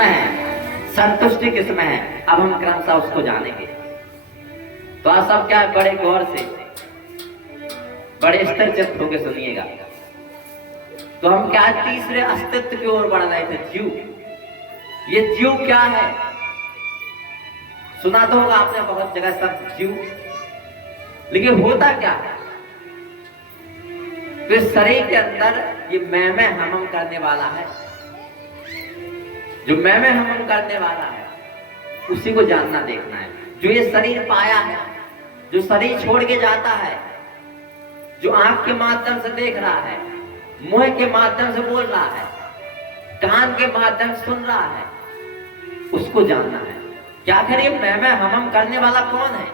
है, संतुष्टि किसमें है, अब हम क्रमशः उसको जानेंगे। तो आप सब क्या बड़े गौर से बड़े स्थिर चित्त होकर सुनिएगा। तो हम क्या तीसरे अस्तित्व की ओर बढ़ रहे थे, जीव। ये जीव क्या है, सुना तो होगा आपने बहुत जगह सब जीव, लेकिन होता क्या है। तो इस शरीर के अंदर ये मैं हम करने वाला है, जो मैं हम करने वाला है उसी को जानना देखना है। जो ये शरीर पाया है, जो शरीर छोड़ के जाता है, जो आंख के माध्यम से देख रहा है, मुंह के माध्यम से बोल रहा है, कान के माध्यम से सुन रहा है, उसको जानना है। क्या करिए, मैं हम करने वाला कौन है।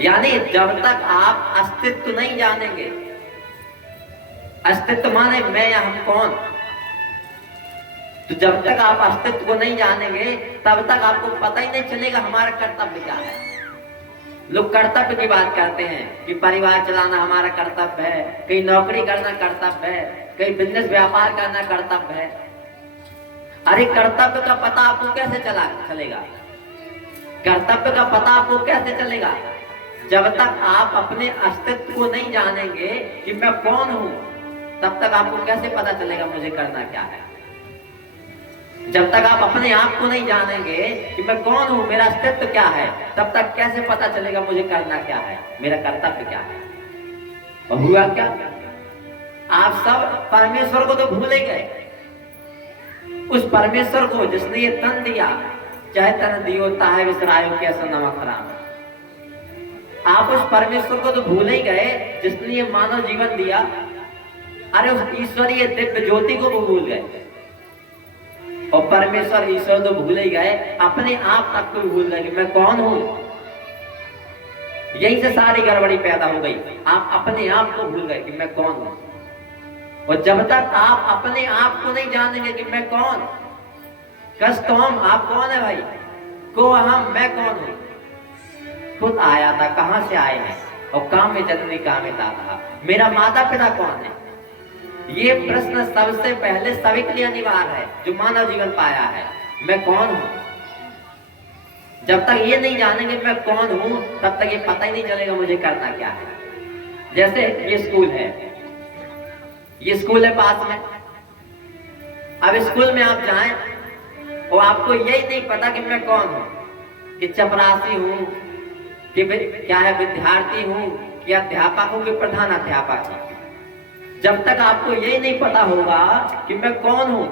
यानी जब तक आप अस्तित्व नहीं जानेंगे, अस्तित्व माने मैं या हम कौन, तो जब तक आप अस्तित्व को नहीं जानेंगे तब तक आपको पता ही नहीं चलेगा हमारा कर्तव्य क्या है। लोग कर्तव्य की बात करते हैं कि परिवार चलाना हमारा कर्तव्य है, कहीं नौकरी करना कर्तव्य है, कहीं बिजनेस व्यापार करना कर्तव्य है। अरे कर्तव्य का पता आपको कैसे चलेगा, कर्तव्य का पता आपको कैसे चलेगा, जब तक आप अपने अस्तित्व को नहीं जानेंगे कि मैं कौन हूं, तब तक आपको कैसे पता चलेगा मुझे करना क्या है। जब तक आप अपने आप को नहीं जानेंगे कि मैं कौन हूं, मेरा अस्तित्व क्या है, तब तक कैसे पता चलेगा मुझे करना क्या है, मेरा कर्तव्य क्या है। और हुआ क्या, आप सब परमेश्वर को तो भूल ही गए। उस परमेश्वर को जिसने ये तन दिया, चाहे तन दियो ताहे विसरायो कैसा नमक हराम, आप उस परमेश्वर को तो भूल ही गए जिसने ये मानव जीवन दिया। अरे उस ईश्वरीय दिव्य ज्योति को वो भूल गए, और परमेश्वर ईश्वर तो भूल ही गए, अपने आप तक को भूल गए कि मैं कौन हूं। यही से सारी गड़बड़ी पैदा हो गई, आप अपने आप को भूल गए कि मैं कौन हूं। और जब तक आप अपने आप को नहीं जानेंगे कि मैं कौन, कस्तोम आप कौन है भाई, को हम मैं कौन हूं, खुद आया था कहां से आए हैं, और काम में जननी काम में था, मेरा माता पिता कौन है। ये प्रश्न सबसे पहले सभी के लिए अनिवार्य है जो मानव जीवन पाया है, मैं कौन हूं। जब तक ये नहीं जानेंगे मैं कौन हूं, तब तक ये पता ही नहीं चलेगा मुझे करना क्या है। जैसे ये स्कूल है, ये स्कूल है पास में, अब स्कूल में आप जाएं और आपको यही नहीं पता कि मैं कौन हूं, कि चपरासी हूं, कि क्या है विद्यार्थी हूं, कि अध्यापक हूं, कि प्रधान अध्यापक हूं। जब तक आपको यही नहीं पता होगा कि मैं कौन हूं,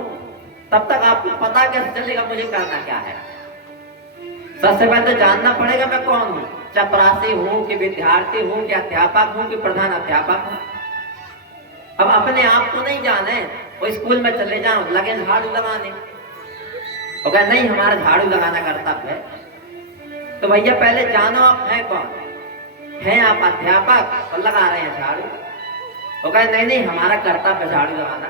तब तक आपको पता कैसे चलेगा मुझे करना क्या है। सबसे पहले तो जानना पड़ेगा मैं कौन हूं, चपरासी हूं, कि विद्यार्थी हूं, कि अध्यापक हूं, कि प्रधान अध्यापक हूं। अब अपने आप को नहीं जाने और स्कूल में चले जाओ लगे झाड़ू लगाने, और कहे नहीं हमारा झाड़ू लगाना कर्तव्य है। तो भैया पहले जानो आप हैं कौन, हैं आप अध्यापक और लगा रहे हैं झाड़ू, तो कहे नहीं नहीं हमारा कर्तव्य झाड़ू लगाना।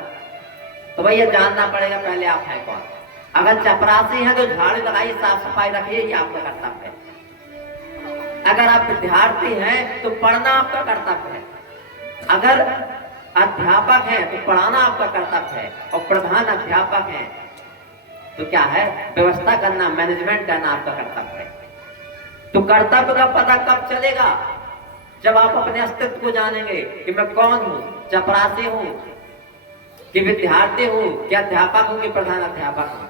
तो भैया जानना पड़ेगा पहले आप हैं कौन। अगर चपरासी हैं तो झाड़ू लगाइए, साफ सफाई रखिए, ये आपका कर्तव्य है। अगर आप विद्यार्थी हैं तो पढ़ना आपका कर्तव्य है। अगर अध्यापक हैं तो पढ़ाना आपका कर्तव्य है, और प्रधान अध्यापक हैं तो क्या है, व्यवस्था करना, मैनेजमेंट करना आपका कर्तव्य है। तो कर्तव्य का पता कब चलेगा, जब आप अपने अस्तित्व को जानेंगे कि मैं कौन हूं, चपरासी हूं, कि विद्यार्थी हूं, कि अध्यापक हूं, कि प्रधान अध्यापक हूं।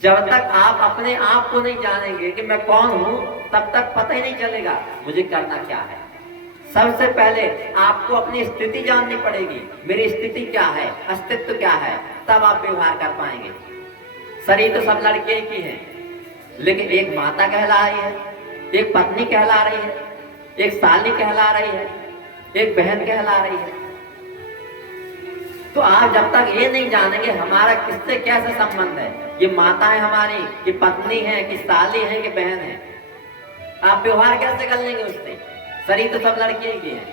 जब तक आप अपने आप को नहीं जानेंगे कि मैं कौन हूं, तब तक पता ही नहीं चलेगा मुझे करना क्या है। सबसे पहले आपको अपनी स्थिति जाननी पड़ेगी, मेरी स्थिति क्या है, अस्तित्व क्या है, तब आप व्यवहार कर पाएंगे। शरीर तो सब लड़के की है, लेकिन एक माता कहला रही है, एक पत्नी कहला रही है, एक साली कहला रही है, एक बहन कहला रही है। तो आप जब तक ये नहीं जानेंगे हमारा किससे कैसे संबंध है, ये माता है हमारी, कि पत्नी है, कि साली है, कि बहन है, आप व्यवहार कैसे कर लेंगे उससे। शरीर तो सब लड़के की है,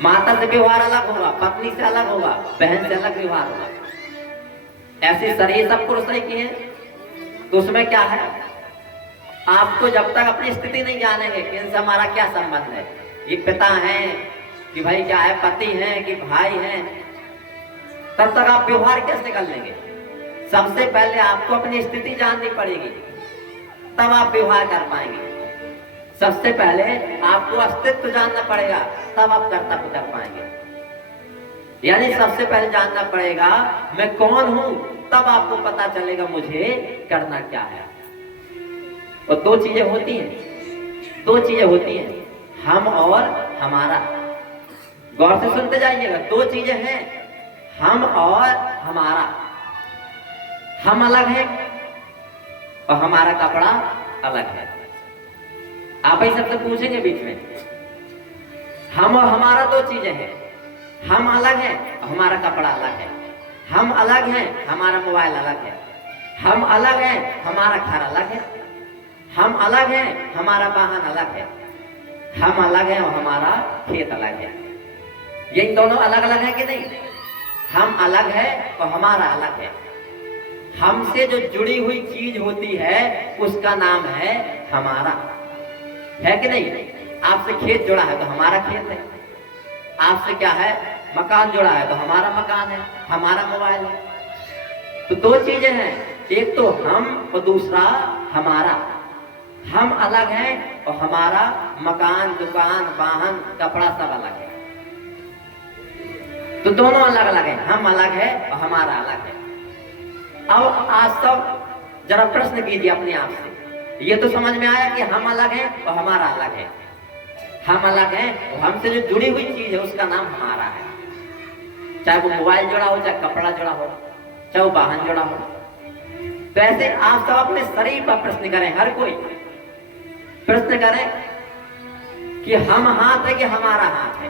माता से व्यवहार अलग होगा, पत्नी से अलग होगा, बहन से अलग व्यवहार होगा। ऐसे शरीर सब पुरुष की है, तो उसमें क्या है, आपको जब तक अपनी स्थिति नहीं जानेंगे कि इनसे हमारा क्या संबंध है, ये पिता हैं कि भाई क्या है, पति हैं कि भाई हैं, तब तक आप व्यवहार कैसे कर लेंगे? सबसे पहले आपको अपनी स्थिति जाननी पड़ेगी, तब आप व्यवहार कर पाएंगे। सबसे पहले आपको अस्तित्व जानना पड़ेगा, तब आप कर्तव्य कर पाएंगे। यानी सबसे पहले जानना पड़ेगा मैं कौन हूं, तब आपको पता चलेगा मुझे करना क्या है। और दो चीजें होती हैं, हम और हमारा। गौर से सुनते जाइएगा, दो चीजें हैं, हम और हमारा। हम अलग है और हमारा कपड़ा अलग है। आप ही सबसे पूछेंगे बीच में, हम और हमारा दो चीजें हैं। हम अलग हैं और हमारा कपड़ा अलग है। हम अलग हैं, हमारा मोबाइल अलग है। हम अलग हैं, हमारा घर अलग है। हम अलग हैं, हमारा वाहन अलग है। हम अलग हैं और हमारा खेत अलग है। ये दोनों अलग अलग है कि नहीं? हम अलग है और हमारा अलग है। हमसे जो जुड़ी हुई चीज होती है उसका नाम है हमारा, है कि नहीं? आपसे खेत जुड़ा है तो हमारा खेत है। आपसे क्या है? मकान जुड़ा है तो हमारा मकान है, हमारा मोबाइल है। तो दो चीजें हैं, एक तो हम और दूसरा हमारा। हम अलग हैं और हमारा मकान, दुकान, वाहन, कपड़ा सब अलग है। तो दोनों अलग अलग हैं, हम अलग है और हमारा अलग है। अब आज सब जरा प्रश्न कीजिए अपने आप से। ये तो समझ में आया कि हम अलग हैं और हमारा अलग है। हम अलग हैं और हमसे जो जुड़ी हुई चीज है उसका नाम हमारा है। चाहे वो मोबाइल जुड़ा हो, चाहे कपड़ा जुड़ा हो, चाहे वो वाहन जुड़ा हो। तो ऐसे आप सब अपने शरीर पर प्रश्न करें, हर कोई प्रश्न करें कि हम हाथ है कि हमारा हाथ है।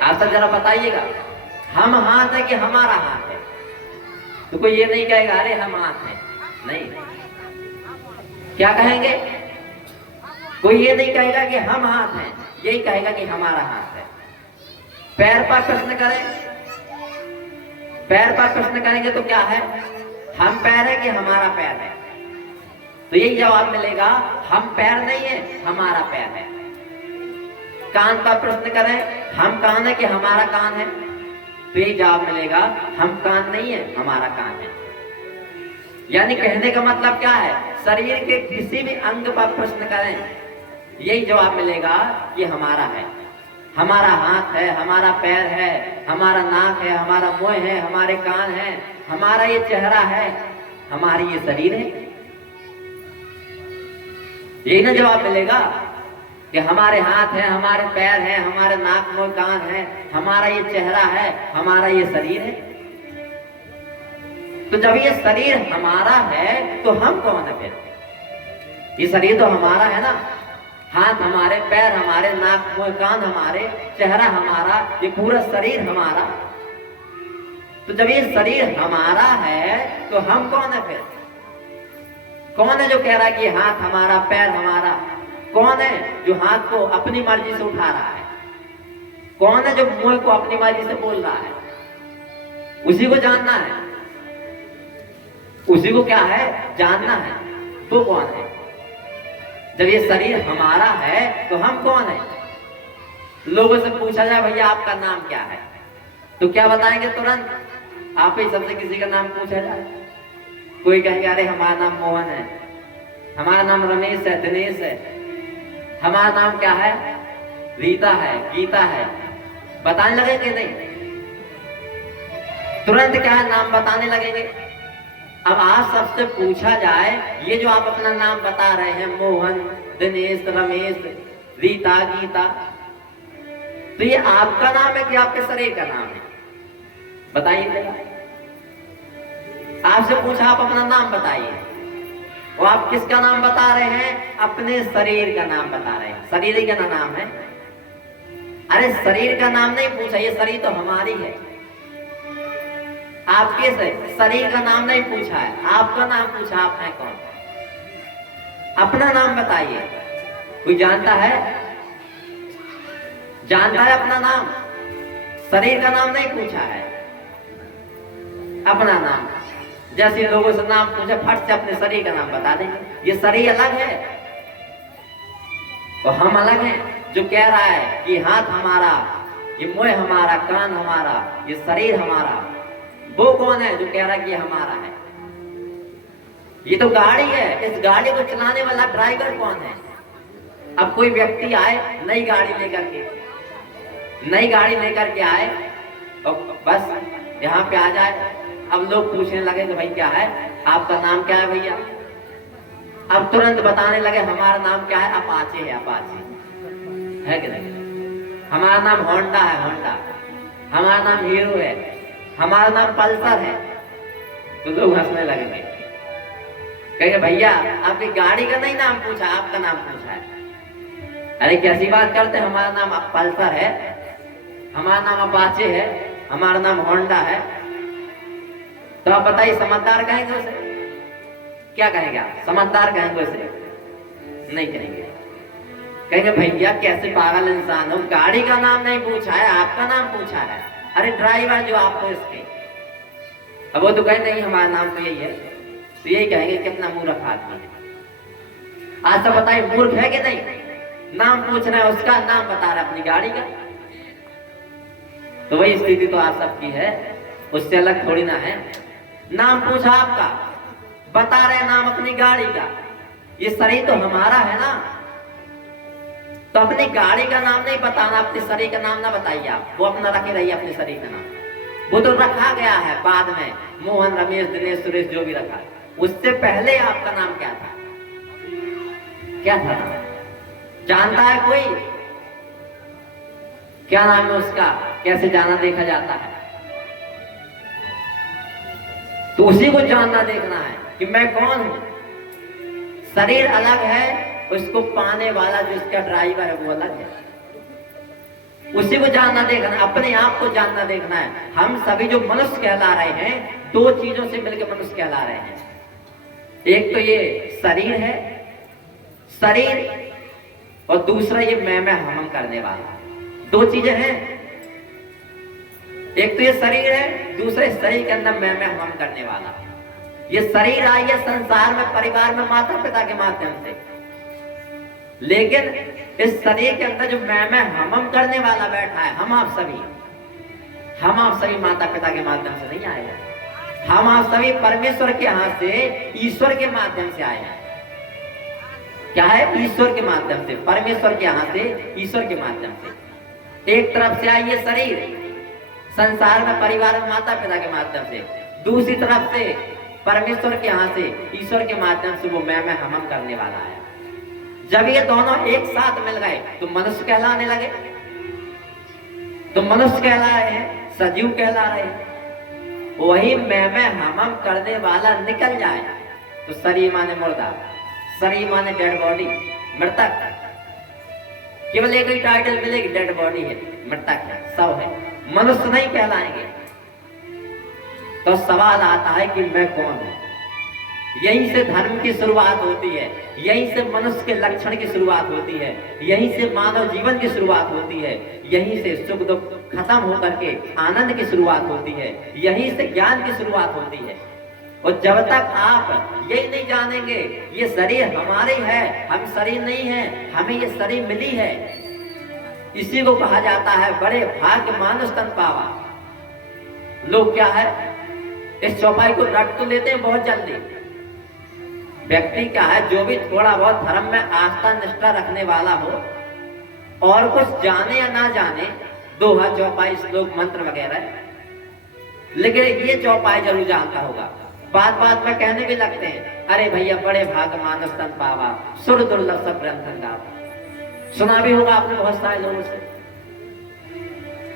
आप सब जरा बताइएगा, हम हाथ है कि हमारा हाथ है? तो कोई ये नहीं कहेगा अरे हम हाथ हैं, नहीं। क्या कहेंगे? कोई ये नहीं कहेगा कि हम हाथ हैं, यही कहेगा कि हमारा हाथ है। पैर पर प्रश्न करें, पैर पर प्रश्न करेंगे तो क्या है? हम पैर है कि हमारा पैर है? तो यही जवाब मिलेगा, हम पैर नहीं है, हमारा पैर है। कान पर प्रश्न करें, हम कान है कि हमारा कान है? तो यही जवाब मिलेगा, हम कान नहीं है, हमारा कान है। यानी कहने का मतलब क्या है? शरीर के किसी भी अंग पर प्रश्न करें, यही जवाब मिलेगा कि हमारा है। हमारा हाथ है, हमारा पैर है, हमारा नाक है, हमारा मुंह है, हमारे कान है, हमारा ये चेहरा है, हमारी ये शरीर है। यही ना जवाब मिलेगा कि हमारे हाथ है, हमारे पैर है, हमारे नाक मुंह कान है, हमारा ये चेहरा है, हमारा ये शरीर है। तो जब ये शरीर हमारा है तो हम कौन है फिर? ये शरीर तो हमारा है ना, हाथ हमारे, पैर हमारे, नाक मुंह कान हमारे, चेहरा हमारा, ये पूरा शरीर हमारा। तो जब ये शरीर हमारा है तो हम कौन है फिर? कौन है जो कह रहा है कि हाथ हमारा, पैर हमारा? कौन है जो हाथ को अपनी मर्जी से उठा रहा है? कौन है जो मुंह को अपनी मर्जी से बोल रहा है? उसी को जानना है, उसी को क्या है? जानना है। तो कौन है? जब ये शरीर हमारा है तो हम कौन है? लोगों से पूछा जाए भैया आपका नाम क्या है, तो क्या बताएंगे? तुरंत आप ही सबसे किसी का नाम पूछा जाए, कोई कहेंगे अरे हमारा नाम मोहन है, हमारा नाम रमेश है, दिनेश है, हमारा नाम क्या है? रीता है, गीता है। बताने लगेंगे नहीं? तुरंत क्या है? नाम बताने लगेंगे। अब आज सबसे पूछा जाए, ये जो आप अपना नाम बता रहे हैं, मोहन, दिनेश, रमेश, रीता, गीता, तो ये आपका नाम है कि आपके शरीर का नाम है? बताइए। आपसे पूछा, आप अपना नाम बताइए, और आप किसका नाम बता रहे हैं? अपने शरीर का नाम बता रहे हैं। शरीर ही का नाम है। अरे शरीर का नाम नहीं पूछा, ये शरीर तो हमारी है। आपके शरीर का नाम नहीं पूछा है, आपका नाम पूछा, आप हैं कौन? अपना नाम बताइए। कोई जानता है? जानता है अपना नाम? शरीर का नाम नहीं पूछा है, अपना नाम। जैसे लोगों से नाम पूछे, फट से अपने शरीर का नाम बता देंगे। ये शरीर अलग है और हम अलग हैं। जो कह रहा है कि हाथ हमारा, ये मुंह हमारा, कान हमारा, ये शरीर हमारा, वो कौन है जो कह रहा है कि ये हमारा है? ये तो गाड़ी है, इस गाड़ी को चलाने वाला ड्राइवर कौन है? अब कोई व्यक्ति आए नई गाड़ी लेकर के, नई गाड़ी लेकर के आए और बस यहाँ पे आ जाए, अब लोग पूछने लगे कि भाई क्या है, आपका नाम क्या है भैया? अब तुरंत बताने लगे हमारा नाम क्या है? अपाचे है, अपाचे है कि नहीं? हमारा नाम होंडा है, होंडा। हमारा नाम हीरो है, हमारा नाम पल्सर है। तो लोग हंसने लगेंगे, कहेंगे भैया आपकी गाड़ी का नहीं नाम पूछा, आपका नाम पूछा है। अरे कैसी बात करते हैं, हमारा नाम पल्सर है, हमारा नाम अपाचे है, हमारा नाम होंडा है। तो आप बताइए समझदार कहेंगे उसे? क्या कहेंगे आप? समझदार कहेंगे उसे? नहीं कहेंगे। कहेंगे भैया कैसे पागल इंसान हो, गाड़ी का नाम नहीं पूछा है, आपका नाम पूछा है। अरे ड्राइवर जो आपको इसके, अब वो तो कहे नहीं हमारा नाम तो यही है। तो यही कहेंगे कितना मूर्ख आदमी है। आज तो बताइए मूर्ख है कि नहीं? नाम पूछ रहे हैं उसका, नाम बता रहा है अपनी गाड़ी का। तो वही स्थिति तो आप सबकी है, उससे अलग थोड़ी ना है। नाम पूछा आपका, बता रहे नाम अपनी गाड़ी का। ये शरीर तो हमारा है ना, तो अपनी गाड़ी का नाम नहीं बताना, अपने शरीर का नाम ना बताइए आप। वो अपना रखे रहिए अपने शरीर का नाम, वो तो रखा गया है बाद में, मोहन, रमेश, दिनेश, सुरेश जो भी रखा। उससे पहले आपका नाम क्या था? क्या था? जानता है कोई? क्या नाम है उसका? कैसे जाना देखा जाता है? तो उसी को जानना देखना है कि मैं कौन हूं। शरीर अलग है, उसको पाने वाला जो इसका ड्राइवर है वो अलग है। उसी को जानना देखना, अपने आप को जानना देखना है। हम सभी जो मनुष्य कहला रहे हैं, दो चीजों से मिलकर मनुष्य कहला रहे हैं। एक तो ये शरीर है, शरीर, और दूसरा ये मैं हम करने वाला। दो चीजें हैं, एक तो ये शरीर है, दूसरे शरीर के अंदर मैं हम करने वाला। ये शरीर आई है संसार में, परिवार में, माता पिता के माध्यम से, लेकिन इस शरीर के अंदर जो मैं हम करने वाला बैठा है, हम आप सभी माता पिता के माध्यम से नहीं आए हैं। हम आप सभी परमेश्वर के हाथ से, ईश्वर के माध्यम से आए हैं। क्या है? ईश्वर के माध्यम से, परमेश्वर के हाथ से, ईश्वर के माध्यम से। एक तरफ से आई ये शरीर संसार में, परिवार में, माता पिता के माध्यम से, दूसरी तरफ से परमेश्वर के हाथ से, ईश्वर के माध्यम से वो मैं हम करने वाला है। जब ये दोनों एक साथ मिल गए तो मनुष्य कहलाने लगे, तो मनुष्य कहला रहे हैं, सजीव कहला रहे हैं। वही मैं हम करने वाला निकल जाए तो शरीर माने मुर्दा, शरीर माने डेड बॉडी, मृतक। केवल एक ही टाइटल मिलेगी, डेड बॉडी है, मृतक है, शव है, मनुष्य नहीं कहलाएंगे। तो सवाल आता है कि मैं कौन हूं? यहीं से धर्म की शुरुआत होती है, यहीं से मनुष्य के लक्षण की शुरुआत होती है, यहीं से मानव जीवन की शुरुआत होती है, यहीं से सुख दुख खत्म होकर के आनंद की शुरुआत होती है, यहीं से ज्ञान की शुरुआत होती है। और जब तक आप यही नहीं जानेंगे ये शरीर हमारे है, हम शरीर नहीं है, हमें ये शरीर मिली है, इसी को कहा जाता है बड़े भाग्य मानुष तन पावा। लोग क्या है, इस चौपाई को रट तो लेते हैं बहुत जल्दी। व्यक्ति क्या है, जो भी थोड़ा बहुत धर्म में आस्था निष्ठा रखने वाला हो, और कुछ जाने या ना जाने, दोहा, चौपाई, श्लोक, मंत्र वगैरह, लेकिन ये चौपाई जरूर जानता होगा। बात बात में कहने भी लगते हैं, अरे भैया बड़े भाग मानस तन पावा, सुर दुर्लभ सब ग्रंथन गावा। सुना भी होगा आपने बहुत सारे लोगों से।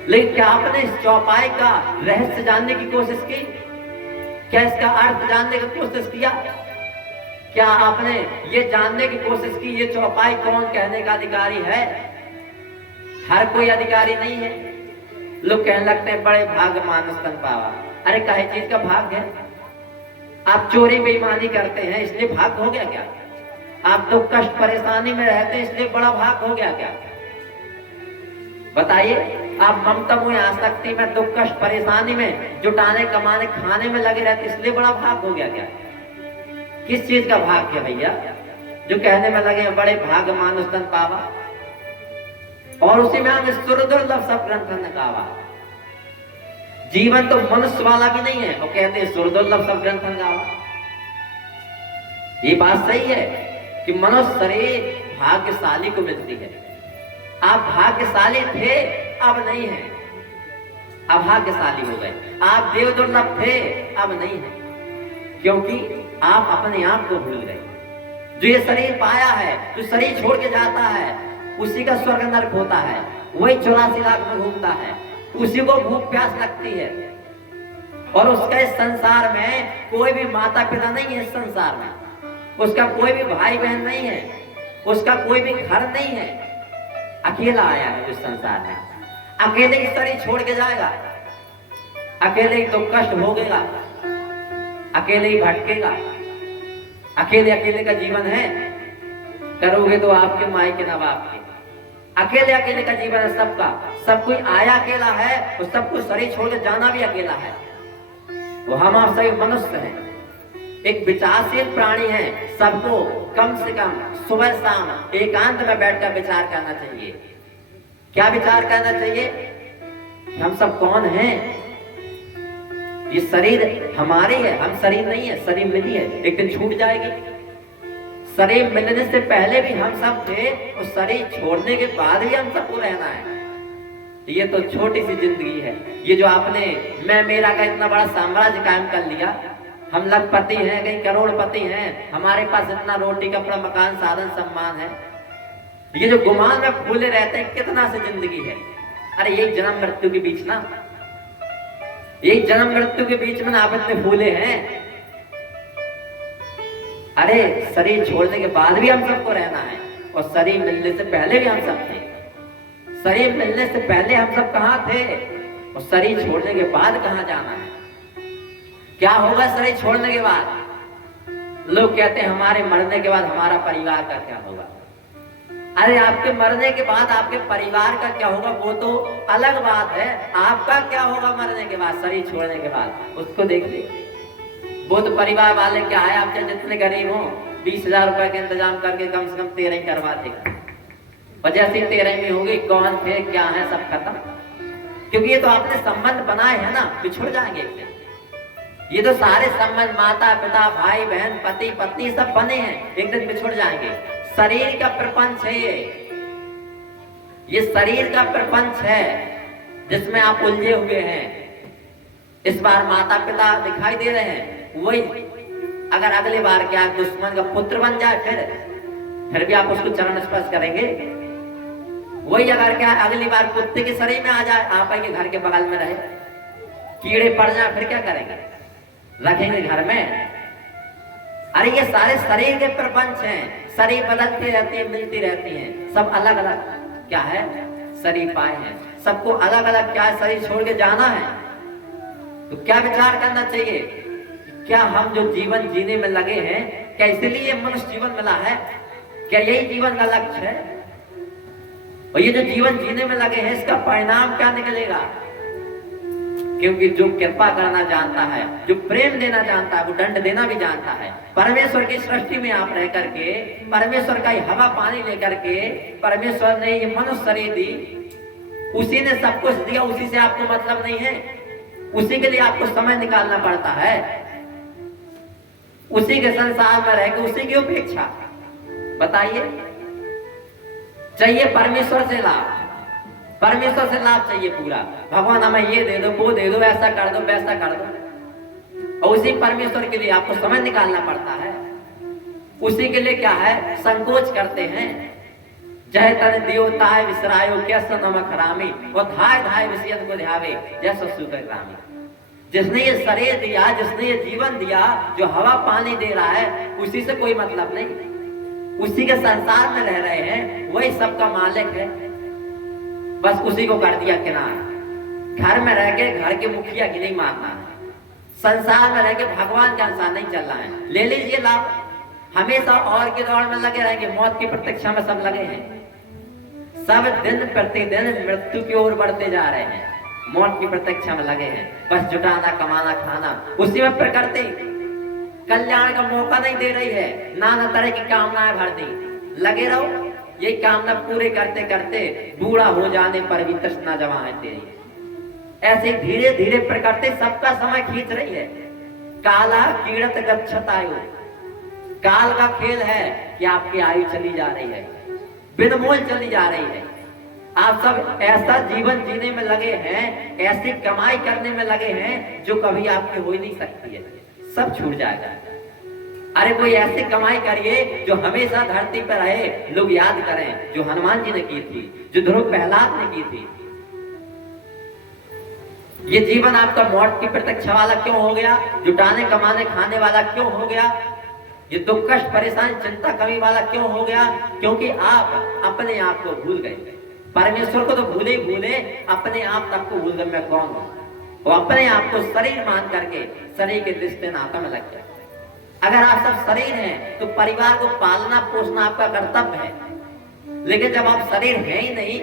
लेकिन क्या आपने इस चौपाई का रहस्य जानने की कोशिश की? क्या इसका अर्थ जानने की कोशिश किया? क्या आपने ये जानने की कोशिश की ये चौपाई कौन कहने का अधिकारी है? हर कोई अधिकारी नहीं है। लोग कहने लगते हैं बड़े भाग मानस तन पावा। अरे कहे चीज का भाग है? आप चोरी बेईमानी करते हैं इसलिए भाग हो गया क्या? आप दुख कष्ट परेशानी में रहते हैं इसलिए बड़ा भाग हो गया क्या? बताइए। आप ममता मुझे आसक्ति में, दुख कष्ट परेशानी में, जुटाने कमाने खाने में लगे रहते इसलिए बड़ा भाग हो गया क्या? किस चीज का भाग है भैया जो कहने में लगे बड़े भाग मानुष तन पावा? और उसी में हम सुरदुर्लभ सब ग्रंथन गावा। जीवन तो मनुष्य वाला भी नहीं है, और कहते हैं सुरदुर्लभ सब ग्रंथन गावा। ये बात सही है कि मनुष्य शरीर भाग्यशाली को मिलती है। आप भाग्यशाली थे, अब नहीं है, अभाग्यशाली हो गए। आप देव दुर्लभ थे, अब नहीं है, क्योंकि आप अपने आप को भूल गए। जो ये शरीर पाया है, जो शरीर छोड़ के जाता है, उसी का स्वर्ग नरक होता है, वही 84 लाख में घूमता है, उसी को भूख प्यास लगती है। और उसका इस संसार में कोई भी माता पिता नहीं है, इस संसार में उसका कोई भी भाई बहन नहीं है, उसका कोई भी घर नहीं है, अकेला आया है इस संसार में। अकेले ही शरीर छोड़ के जाएगा, अकेले ही दुख कष्ट भोगेगा, अकेले ही भटकेगा। अकेले अकेले का जीवन है, करोगे तो आपके माई के ना बाप के। अकेले अकेले का जीवन है सबका, सब कोई आया अकेला है, तो सबको शरीर छोड़ के जाना भी अकेला है। वो हम आप सभी मनुष्य हैं, एक विचारशील प्राणी है। सबको कम से कम सुबह शाम एकांत में बैठकर विचार करना चाहिए। क्या विचार करना चाहिए? हम सब कौन हैं? ये शरीर हमारे है, हम शरीर नहीं है। शरीर मिली है, एक दिन छूट जाएगी। शरीर मिलने से पहले भी हम सब थे, और शरीर छोड़ने के बाद भी हम सबको रहना है। ये तो छोटी सी जिंदगी है। ये जो आपने मैं मेरा का इतना बड़ा साम्राज्य कायम कर लिया, हम लखपति हैं, कहीं करोड़पति हैं, हमारे पास इतना रोटी कपड़ा मकान साधन सम्मान है। ये जो गुमान में फूले रहते हैं, कितना सी जिंदगी है। अरे एक जन्म मृत्यु के बीच ना, एक जन्म मृत्यु के बीच में ना आप इतने फूले हैं। अरे शरीर छोड़ने के बाद भी हम सबको रहना है, और शरीर मिलने से पहले भी हम सब थे। शरीर मिलने से पहले हम सब कहाँ थे, और शरीर छोड़ने के बाद कहाँ जाना है? क्या होगा शरीर छोड़ने के बाद? लोग कहते हैं हमारे मरने के बाद हमारा परिवार का क्या होगा। अरे आपके मरने के बाद आपके परिवार का क्या होगा वो तो अलग बात है। आपका क्या होगा मरने के बाद, शरीर छोड़ने के बाद, उसको देख लीजिए। वो तो परिवार वाले क्या है, आप चाहे जितने गरीब हो 20,000 रुपए के इंतजाम करके कम से कम 13 करवा देगा। वजह से 13 में होगी, कौन थे क्या है सब खत्म। क्योंकि ये तो आपने संबंध बनाए हैं ना, बिछुड़ जाएंगे एक दिन। ये तो सारे संबंध माता पिता भाई बहन पति पत्नी सब बने हैं, एक दिन बिछुड़ जाएंगे। शरीर का प्रपंच है ये शरीर का प्रपंच है जिसमें आप उलझे हुए हैं। इस बार माता पिता दिखाई दे रहे हैं, वही अगर अगली बार क्या दुश्मन का पुत्र बन जाए, फिर भी आप उसको चरण स्पर्श करेंगे। वही अगर क्या अगली बार कुत्ते के शरीर में आ जाए, आप के घर के बगल में रहे, कीड़े पड़ जाए, फिर क्या करेंगे? रखेंगे घर में? अरे ये सारे शरीर के प्रपंच हैं। शरीर बदलती रहती है, मिलती रहती हैं, सब अलग अलग क्या है शरीर पाए हैं। सबको अलग अलग क्या है, शरीर छोड़ के जाना है। तो क्या विचार करना चाहिए? क्या हम जो जीवन जीने में लगे हैं, क्या इसलिए मनुष्य जीवन मिला है? क्या यही जीवन का लक्ष्य है? और ये जो जीवन जीने में लगे हैं, इसका परिणाम क्या निकलेगा? क्योंकि जो कृपा करना जानता है, जो प्रेम देना जानता है, वो दंड देना भी जानता है। परमेश्वर की सृष्टि में आप रह करके, परमेश्वर का हवा पानी लेकर के, परमेश्वर ने ये मनुष्य शरीर दी, उसी ने सब कुछ दिया, उसी से आपको मतलब नहीं है? उसी के लिए आपको समय निकालना पड़ता है। उसी के संसार में रह के उसी की उपेक्षा। बताइए, चाहिए परमेश्वर से लाभ, परमेश्वर से लाभ चाहिए पूरा। भगवान हमें ये दे दो, वो दे दो, ऐसा कर दो, वैसा कर दो। और उसी परमेश्वर के लिए आपको समय निकालना पड़ता है। उसी के लिए क्या है, संकोच करते हैं। जय तन दियो ताय विसरायो कैसा नमक हरामी, और धाय धाय विषयन को ध्यावे जैसा सूत्र रामी। जिसने ये शरीर दिया, जिसने ये जीवन दिया, जो हवा पानी दे रहा है, उसी से कोई मतलब नहीं। उसी के संसार में रह रहे हैं, वही सबका मालिक है। बस उसी को कर दिया किनारा। घर में रह के घर के मुखिया की नहीं मानना है, संसार में रह के भगवान के अनुसार नहीं चलना है। ले लीजिए लाभ, हमेशा और की दौड़ में लगे रहेंगे, मौत की प्रतीक्षा में सब लगे हैं। सब दिन प्रतिदिन मृत्यु की ओर बढ़ते जा रहे हैं, मौत की प्रतीक्षा में लगे हैं। बस जुटाना कमाना खाना, उसी में प्रकृति कल्याण का मौका नहीं दे रही है, नाना तरह की कामनाएं भर दी। लगे रहो, ये कामना पूरे करते करते बूढ़ा हो जाने पर भी तृष्णा जमा है तेरी। ऐसे धीरे धीरे प्रकृति सबका समय खींच रही है। काला कीड़त गच्छत आयु, काल का खेल है कि आपकी आयु चली जा रही है, बिनमोल चली जा रही है। आप सब ऐसा जीवन जीने में लगे हैं, ऐसी कमाई करने में लगे हैं जो कभी आपकी हो ही नहीं सकती है, सब छूट जाएगा। अरे कोई ऐसी कमाई करिए जो हमेशा धरती पर रहे, लोग याद करें, जो हनुमान जी ने की थी, जो ध्रुव प्रहलाद ने की थी। ये जीवन आपका मौत की प्रतीक्षा वाला क्यों हो गया? जुटाने कमाने खाने वाला क्यों हो गया? ये दुख कष्ट परेशानी चिंता कमी वाला क्यों हो गया? क्योंकि आप अपने आप को भूल गए। परमेश्वर को तो भूले ही भूले, अपने आप तक को भूल गए मैं कौन हूं। वो अपने आप को शरीर मान करके शरीर के रिश्ते नाता में लग गए। अगर आप सब शरीर हैं तो परिवार को पालना पोसना आपका कर्तव्य है, लेकिन जब आप शरीर हैं ही नहीं,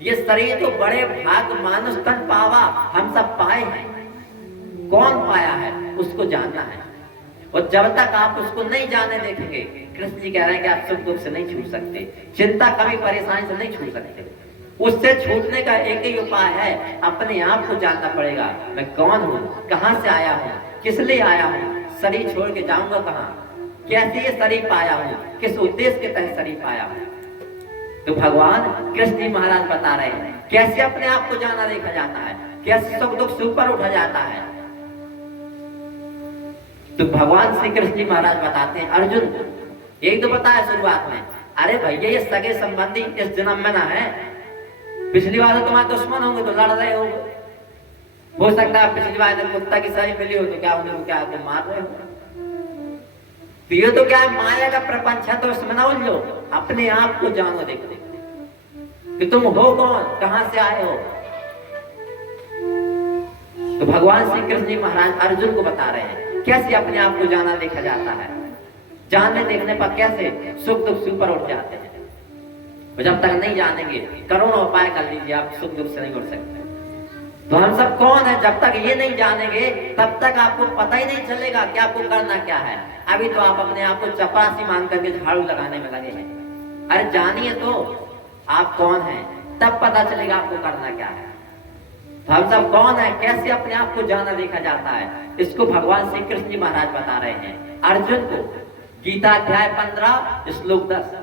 ये शरीर तो बड़े भाग मानुष तन पावा, हम सब पाए हैं। कौन पाया है उसको जानना है, और जब तक आप उसको नहीं जाने देखेंगे, कृष्ण जी कह रहे हैं कि आप सुख दुख से नहीं छूट सकते, चिंता कमी परेशानी से नहीं छूट सकते। उससे छूटने का एक ही उपाय है, अपने आप को जानना पड़ेगा। मैं कौन हूँ, कहाँ से आया हूँ, किस लिए आया हूँ, शरीर छोड़ के जाऊंगा कहाँ, कैसे ये शरीर पाया हूँ, किस उद्देश्य के तहत शरीर पाया हूँ। तो भगवान कृष्ण जी महाराज बता रहे हैं कैसे अपने आप को जाना देखा जाता है, कैसे सुख दुख से ऊपर उठा जाता है। तो भगवान श्री कृष्ण जी महाराज बताते हैं अर्जुन को, एक तो बताया शुरुआत में, अरे भैया ये सगे संबंधी इस जन्म में ना है, पिछली बार तो तुम्हारे दुश्मन होंगे तो लड़ रहे होंगे, हो सकता है पिछली बार जब कुत्ता की सही मिली हो तो क्या उन्हें क्या तुम मार रहे हो। तो ये तो क्या है, माया का प्रपंच है, तो उसमें ना उलझो, अपने आप को जानो देखो कि तुम हो कौन, कहां से आए हो। तो भगवान श्री कृष्ण जी महाराज अर्जुन को बता रहे हैं कैसे अपने आप को जाना देखा जाता है। जानने देखने पर कैसे सुख दुख से ऊपर उठ जाते हैं। जब तक नहीं जानेंगे, करोड़ों उपाय कर लीजिए, आप सुख दुख से नहीं उठ सकते। तो हम सब कौन है, जब तक ये नहीं जानेंगे तब तक आपको पता ही नहीं चलेगा कि आपको करना क्या है। अभी तो आप अपने आप को चपरासी मान करके झाड़ू लगाने में लगे हैं। अरे जानिए तो आप कौन हैं, तब पता चलेगा आपको करना क्या है। तो हम सब कौन है, कैसे अपने आप को जाना देखा जाता है, इसको भगवान श्री कृष्ण जी महाराज बता रहे हैं अर्जुन को। गीता अध्याय 15 श्लोक 10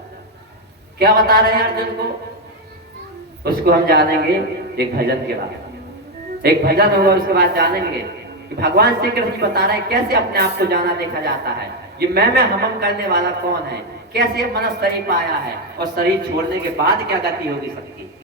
क्या बता रहे हैं अर्जुन को, उसको हम जानेंगे एक भजन के बाद। एक भजन होगा, उसके बाद जानेंगे कि भगवान श्री कृष्ण बता रहे हैं कैसे अपने आप को जाना देखा जाता है। ये मैं हम करने वाला कौन है, कैसे मनुष्य शरीर पाया है, और शरीर छोड़ने के बाद क्या गति होगी सकती है।